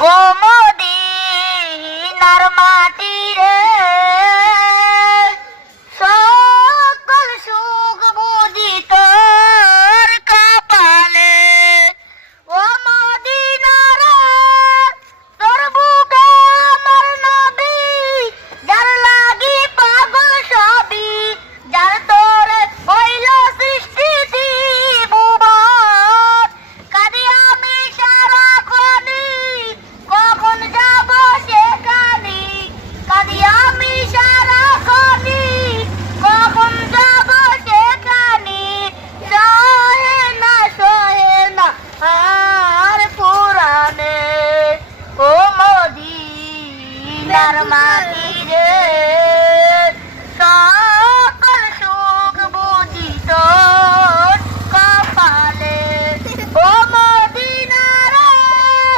ও মদিনার মাটি রে, সকল সুখ বুঝি তোর কপালে। ও মদিনা রে, তোর বুকে আমার নবী, যার লাগি পাগল সবই, যার তোরে হইল সৃষ্টি ত্রিভুবন। কাঁদি আমি সারাক্ষণই, কখন যাব সেখানে? কাঁদি আমি সারাক্ষণই, কখন যাব সেখানে? সহে না আর পুরানে, ও মদিনার মা